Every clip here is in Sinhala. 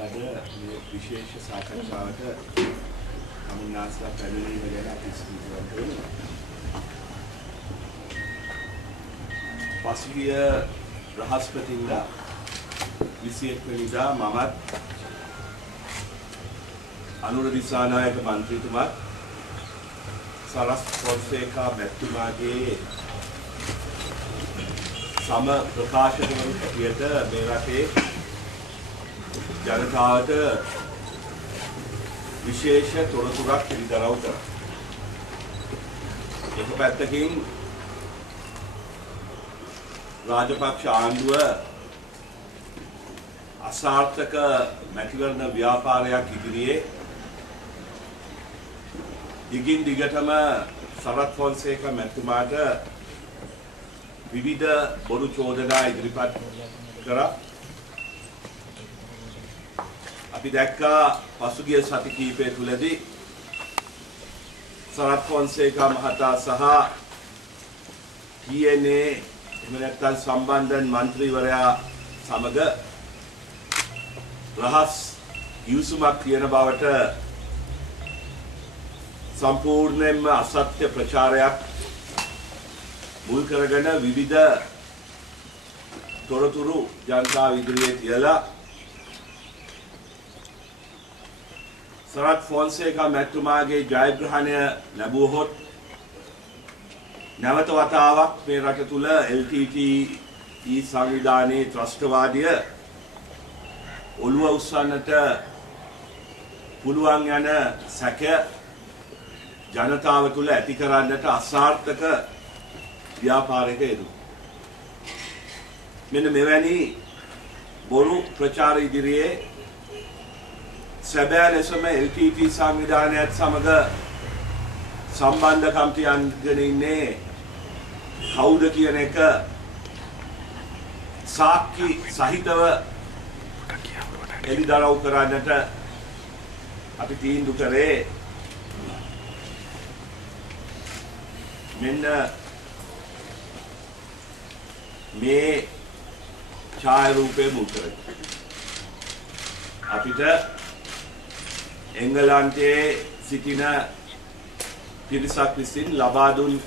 ලද මේ විශේෂ සාකච්ඡාවට අමුන්නාස්ලා පැමිණීම ගැන අපි සිතවන්ත වෙනවා. පසුගිය බ්‍රහස්පතින්දා 21 වෙනිදා මමත් අනුර දිසානායක මන්ත්‍රීතුමත් සරස් පොන්සේකා මැතිතුමාගේ සම ප්‍රකාශකවරු හැටියට මේ රටේ ජනතාවට විශේෂ තොරතුරක් පිළිදරව් කරා. එක පැත්තකින් රාජපක්ෂ ආණ්ඩුව අසාර්ථක මැතිවරණ ව්‍යාපාරයක් ඉදිරියේ දිගින් දිගටම සරත් ෆොන්සේකා මැතිතුමාට විවිධ බොරු චෝදනා ඉදිරිපත් කරා. අපි දැක්කා පසුගිය සති කිහිපය තුලදී සරත් ෆොන්සේකා මහතා සහ TNA එහෙම නැත්නම් සම්බන්ධන් මන්ත්‍රීවරයා සමග රහස් යුසුමක් තියෙන බවට සම්පූර්ණයෙන්ම අසත්‍ය ප්‍රචාරයක් මුල් කරගෙන විවිධ තොරතුරු ජනතාව ඉදිරියේ තියලා සරත් ෆොන්සේකා මැතිතුමාගේ ජයග්‍රහණය ලැබුවහොත් නැවත වතාවක් මේ රට තුල LTTE සංවිධානයේ ත්‍රස්තවාදිය ඔළුව උස්සන්නට පුළුවන් යන සැක ජනතාව තුල ඇති කරන්නට අසාර්ථක ව්‍යාපාරයක යෙදුණා. මෙන්න මෙවැනි බොරු ප්‍රචාර ඉදිරියේ සැබෑ ලෙසම LTTE සංවිධානයත් සමග සම්බන්ධකම් තියන්ගෙන ඉන්නේ කවුද කියන එක සාක්ෂි සහිතව එළිදරව් කරන්නට අපි තීන්දුව කරේ. මෙන්න මේ ඡායාරූපය මුල් කරගෙන අපිට එංගලන්තයේ සිටින පිරිසක් විසින් ලබා දුන්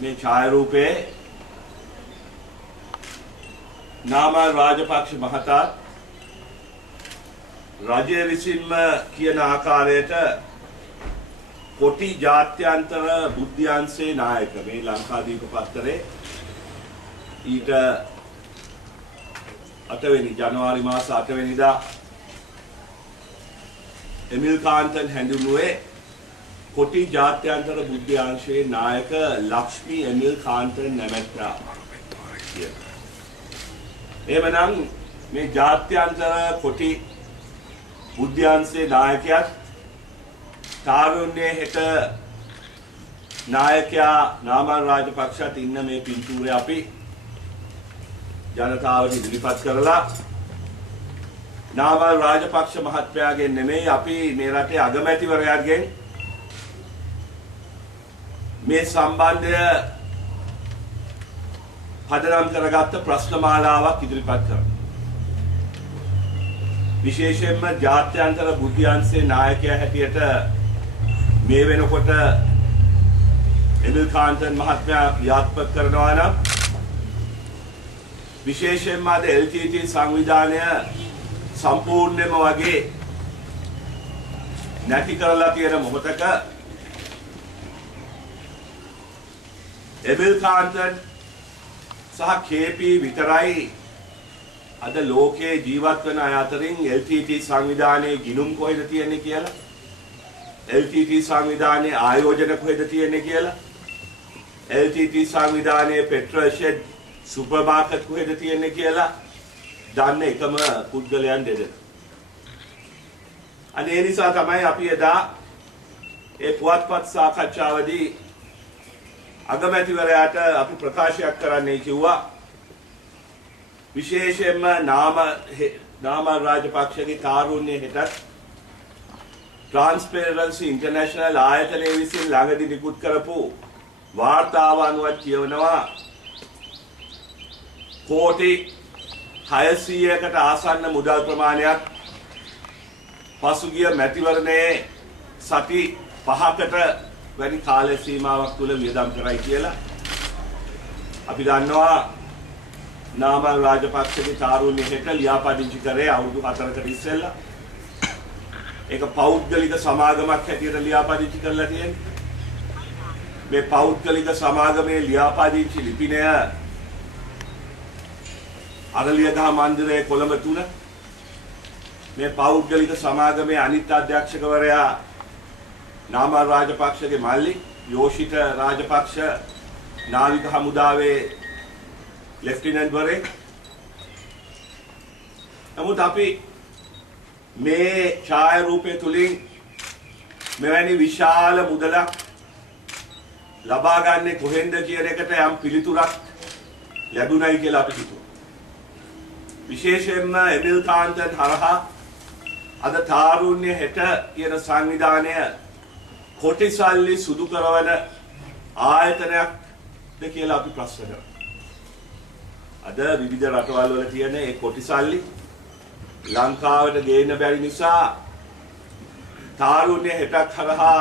මේ ඡායාරූපයේ නාමල් රාජපක්ෂ මහතා රජය විසින්ම කියන ආකාරයට කොටි ජාත්‍යන්තර බුද්ධ්‍යංශයේ නායක මේ ලංකාදීප පත්තරේ ඊට 8 වෙනි ජනවාරි මාස 8 වෙනිදා එමිල් කාන්තන් හැඳින්වුවේ කොටි ජාත්‍යන්තර බුද්ධ්‍යංශයේ නායක ලක්ෂ්මී එමිල් කාන්තන් නැමැත්තා. එමනම් මේ ජාත්‍යන්තර කොටි බුද්ධ්‍යංශයේ නායකයාත් තාරුණ්‍යයේ හෙට නායකයා නාමල් රාජපක්ෂත් ඉන්න මේ පින්තූරය අපි ජනතාවට ඉදිරිපත් කරලා නාමල් රාජපක්ෂ මහත්මයාගෙන් නෙමෙයි අපි මේ රටේ අගමැතිවරයාගෙන් මේ සම්බන්ධය පදනම් කරගත්ත ප්‍රශ්න මාලාවක් ඉදිරිපත් කරනවා. විශේෂයෙන්ම ජාත්‍යන්තර බුද්ධ්‍යංශයේ නායකයා හැටියට මේ වෙනකොට එමිල් කාන්තන් මහත්මයා ක්‍රියාත්මක කරනවා නම් විශේෂයෙන්ම අද LTTE සංවිධානය සම්පූර්ණයෙන්ම වගේ නැති කරලා තියෙන මොහොතක එමිල් කාන්තන් සහ KP විතරයි අද ලෝකයේ ජීවත් වෙන අය අතරින් LTTE සංවිධානයේ ගිණුම් කොහෙද තියෙන්නේ කියලා, LTTE සංවිධානයේ ආයෝජන කොහෙද තියෙන්නේ කියලා, LTTE සංවිධානයේ පෙට්‍රල් ෂෙඩ් සුපර් මාකට් කොහෙද තියෙන්නේ කියලා දන්න එකම පුද්ගලයන් දෙදෙනා. අනේ ඒ නිසා තමයි අපි එදා ඒ පුවත්පත් සාකච්ඡාවේදී අගමැතිවරයාට අපි ප්‍රකාශයක් කරන්නයි කිව්වා. විශේෂයෙන්ම නාමල් රාජපක්ෂගේ තාරුණ්‍යයේ හෙටත් ට්‍රාන්ස්පරන්සි ඉන්ටර්නැෂනල් ආයතනයේ විසින් ළඟදී නිකුත් කරපු වාර්තාව අනුව කියවනවා කෝටි 600කට ආසන්න මුදල් ප්‍රමාණයක් පසුගිය මැතිවරණයේ සති 5කට වැඩි කාල සීමාවක් තුල වියදම් කරයි කියලා. අපි දන්නවා නාමල් රාජපක්ෂගේ තාරුණ්‍ය හෙට ලියාපදිංචි කරේ අවුරුදු 4කට ඉස්සෙල්ලා. ඒක පෞද්ගලික සමාගමක් හැටියට ලියාපදිංචි කරලා තියෙනවා. මේ පෞද්ගලික සමාගමේ ලියාපදිංචි ලිපිනය අරලියගහ මන්දිරයේ කොළඹ 3 මේ පෞද්ගලික සමාගමේ අනිත් අධ්‍යක්ෂකවරයා නාමල් රාජපක්ෂගේ මල්ලි යෝෂිත රාජපක්ෂ නාවික හමුදාවේ ලෙෆ්ටිනන්ට් වරේ. නමුත් අපි මේ ඡායාරූපය තුලින් මෙවැනි විශාල මුදලක් ලබා ගන්න කොහෙන්ද කියන එකට යම් පිළිතුරක් ලැබුණයි කියලා අපි හිතුවා. විශේෂයෙන්ම එමිල් කාන්තන් හරහා අද තාරුණ්‍ය හෙට කියන සංවිධානය කොටි සල්ලි සුදු කරවන ආයතනයක්ද කියලා අපි ප්‍රශ්න කරනවා. අද විවිධ රටවල් වල තියෙන මේ කොටි සල්ලි ලංකාවට ගේන්න බැරි නිසා තාරුණ්‍ය හෙටක් හරහා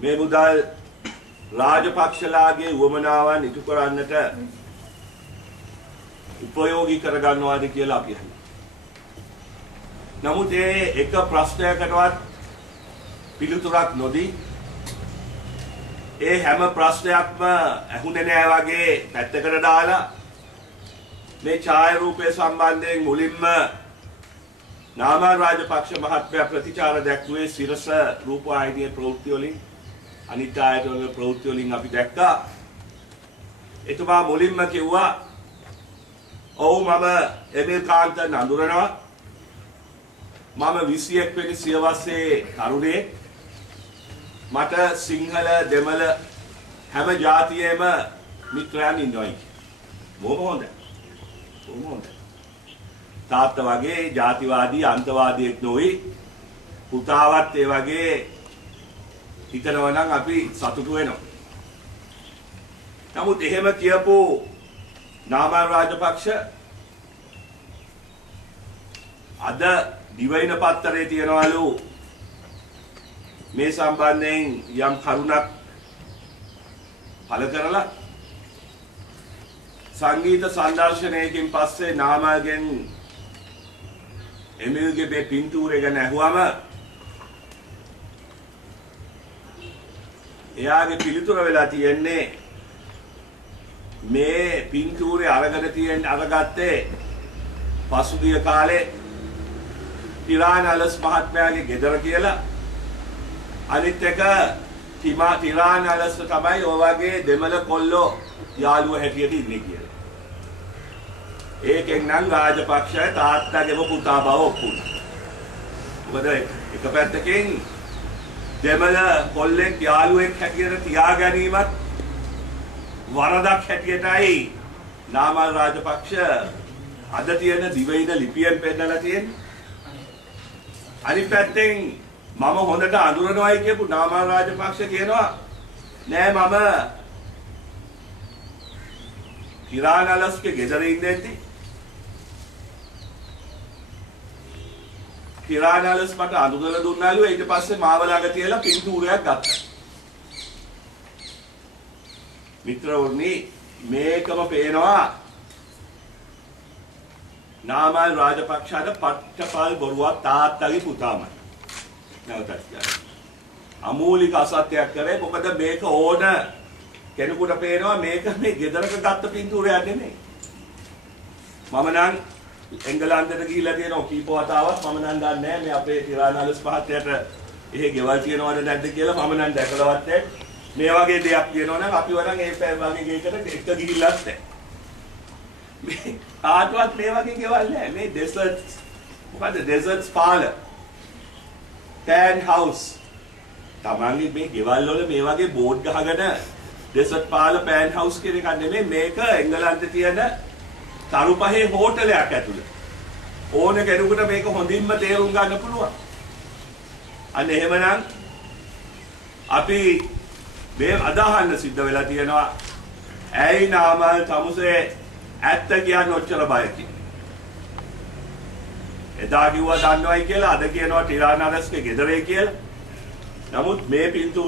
මේ මුදල් රාජපක්ෂලාගේ වමනාවන් ඉටු කරන්නට උපයෝගී කරගන්නවාද කියලා අපි අහනවා. නමුත් ඒ එක ප්‍රශ්නයකටවත් පිළිතුරක් නොදී ඒ හැම ප්‍රශ්නයක්ම ඇහුනේ නෑ වගේ පැත්තකට දාලා මේ ඡායාරූපය සම්බන්ධයෙන් මුලින්ම නාමල් රාජපක්ෂ මහත්මයා ප්‍රතිචාර දැක්ුවේ සිරස රූපවාහිනියේ ප්‍රවෘත්ති වලින් අනිත් ආයතන ප්‍රවෘත්ති වලින් අපි දැක්කා. එතුමා මුලින්ම කිව්වා ඔව් මම එමිල් කාන්තන් අඳුරනවා. මම 21 වෙනි සියවසේ තරුණයෙක්. මට සිංහල දෙමළ හැම ජාතියෙම මිත්‍රයන් ඉන්නවයි. බොහොම හොඳයි. බොහොම හොඳයි. තාත්තා වගේ ජාතිවාදී අන්තවාදියෙක් නොවේ. පුතාවත් ඒ වගේ හිතනවා නම් අපි සතුටු වෙනවා. නමුත් එහෙම කියපු නාමල් රාජපක්ෂ අද දිවයින පත්තරේ තියනවලු මේ සම්බන්ධයෙන් යම් කරුණක් පළ කරලා සංගීත සංදර්ශනයකින් පස්සේ නාමල්ගෙන් එමිල්ගේ මේ පින්තූරය ගැන ඇහුවම එයාගේ පිළිතුර වෙලා තියෙන්නේ මේ පින්තූරය අරගත්තේ පසුගිය කාලේ තිරානලස් මහත්මයාගේ ගෙදර කියලා. අනිත් එක තිරානලස් තමයි ඔය වගේ දෙමළ කොල්ලෝ යාළුව හැටියට ඉන්නේ කියලා. ඒකෙන් නම් රාජපක්ෂ තාත්තගේම පුතා බව ඔප්පුනා. මොකද එක පැත්තකින් දෙමළ කොල්ලෙක් යාළුවෙක් හැටියට තියා ගැනීමත් වරදක් හැටියටයි නාමල් රාජපක්ෂ අද තියෙන දිවයින ලිපියෙන් පෙන්නලා තියෙන්නේ. අනිත් පැත්තෙන් මම හොඳට අඳුරනවායි කියපු නාමල් රාජපක්ෂ කියනවා නෑ මම තිරානලස්ගේ ගෙදර ඉඳෙද්දි තිරානලස් මට අඳුරලා දුන්නලු. ඊට පස්සේ මාව ළඟ තියලා පින්තූරයක් ගත්තා. මිත්‍රවරුනි මේකම පේනවා නාමල් රාජපක්ෂට පට්ටපල් බොරුවක් තාත්තගේ පුතාමයි. නැවතත් කියනවා. අමූලික අසත්‍යයක් කරේ. මොකද මේක ඕන කෙනෙකුට පේනවා මේක මේ ගෙදරක ගත්ත පින්තූරයක් නෙමෙයි. මම නම් එංගලන්තයට ගිහිල්ලා තියෙනවා කීප වතාවක්. මම නම් දන්නේ නැහැ මේ අපේ තිරානලස් මහත්තයාට එහෙ ගෙවල් තියෙනවද නැද්ද කියලා. මම නම් දැකලවත් නැහැ. මේ වගේ දෙයක් කියනවා නම් අපි වරන් ඒ වගේ ගේකට එක ගිහිල්ලත් නැහැ. මේ ආත්මවත් මේ වගේ ගෙවල් නැහැ. මේ ඩෙසර්ට්ස් මොකද ඩෙසර්ට්ස් පාල ටෑන් හවුස් තමන්ගේ මේ ගෙවල් වල මේ වගේ බෝඩ් ගහගෙන ඩෙසර්ට් පාල පෑන් හවුස් කියන එක නෙමෙයි. මේක එංගලන්තේ තියෙන තරු පහේ හෝටලයක් ඇතුළේ. ඕන කෙනෙකුට මේක හොඳින්ම තේරුම් ගන්න පුළුවන්. අන්න එහෙමනම් අපි මේ අදහන්න සිද්ධ වෙලා තියෙනවා ඇයි නාමල් තමුසේ ඇත්ත කියන්නේ ඔච්චර බයකින්. එදා කිව්වා දන්නවයි කියලා අද කියනවා ටිරානරස්ගේ ගෙදරේ කියලා. නමුත් මේ පින්තූර